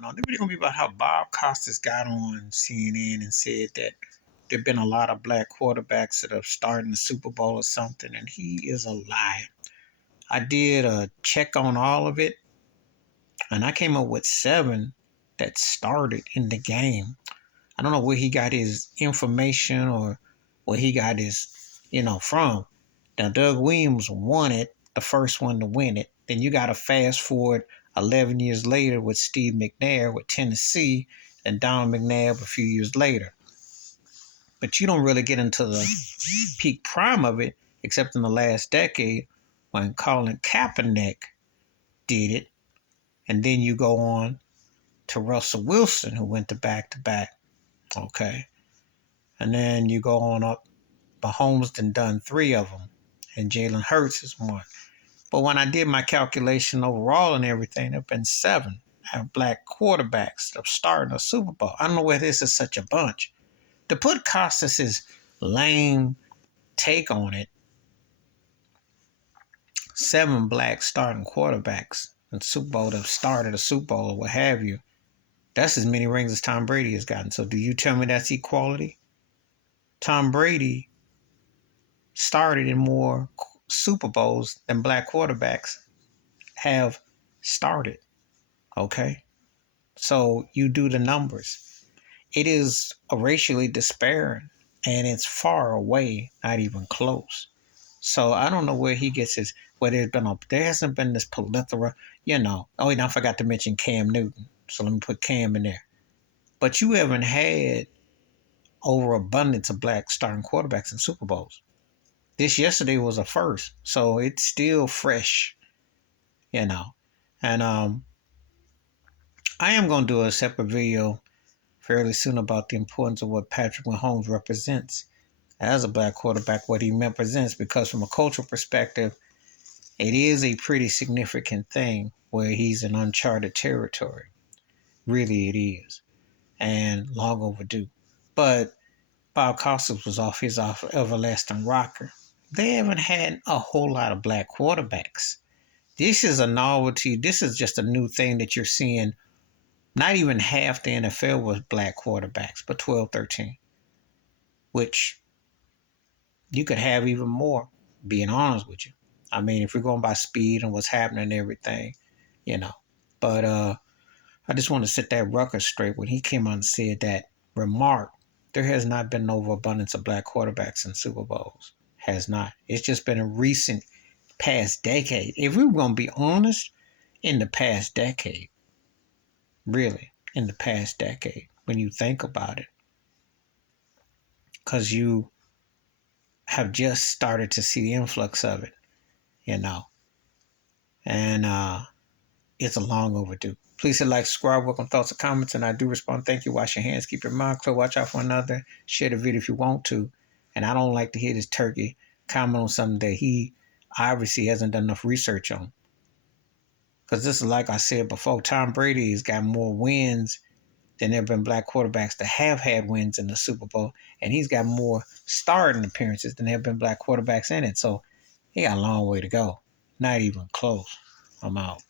going on. The video gonna be about how Bob Costas got on CNN and said that there've been a lot of black quarterbacks that have started in the Super Bowl or something, and he is a liar. I did a check on all of it, and I came up with 7 that started in the game. I don't know where he got his information or where he got his, from. Now, Doug Williams won it, the first one to win it. Then you got to fast forward 11 years later with Steve McNair with Tennessee and Don McNabb a few years later. But you don't really get into the peak prime of it except in the last decade when Colin Kaepernick did it. And then you go on to Russell Wilson, who went to back-to-back. Okay. And then you go on up. Mahomes done 3 of them. And Jalen Hurts is 1. But when I did my calculation overall and everything, there have been 7 black quarterbacks that have started a Super Bowl. I don't know where this is such a bunch. To put Costas' lame take on it, 7 black starting quarterbacks in Super Bowl that have started a Super Bowl or what have you, that's as many rings as Tom Brady has gotten. So do you tell me that's equality? Tom Brady started in more Super Bowls than black quarterbacks have started. Okay? So you do the numbers. It is racially disparate, and it's far away, not even close. So I don't know where he gets his, there hasn't been this plethora, Oh, and I forgot to mention Cam Newton. So let me put Cam in there. But you haven't had overabundance of black starting quarterbacks in Super Bowls. This yesterday was a first, so it's still fresh, And I am going to do a separate video fairly soon about the importance of what Patrick Mahomes represents as a black quarterback, what he represents, because from a cultural perspective, it is a pretty significant thing where he's in uncharted territory. Really, it is. And long overdue. But Bob Costas was off his everlasting rocker. They haven't had a whole lot of black quarterbacks. This is a novelty. This is just a new thing that you're seeing. Not even half the NFL was black quarterbacks, but 12, 13. Which you could have even more, being honest with you. I mean, if you're going by speed and what's happening and everything, But I just want to set that record straight when he came on and said that remark. There has not been an overabundance of black quarterbacks in Super Bowls. Has not. It's just been a recent past decade. If we were going to be honest, in the past decade. Really, in the past decade, when you think about it. Because you have just started to see the influx of it, And it's a long overdue. Please hit like, subscribe, welcome thoughts and comments, and I do respond. Thank you. Wash your hands. Keep your mind clear. Watch out for another. Share the video if you want to. And I don't like to hear this turkey comment on something that he obviously hasn't done enough research on. Because this is like I said before, Tom Brady has got more wins than there have been black quarterbacks that have had wins in the Super Bowl. And he's got more starting appearances than there have been black quarterbacks in it. So he got a long way to go. Not even close. I'm out.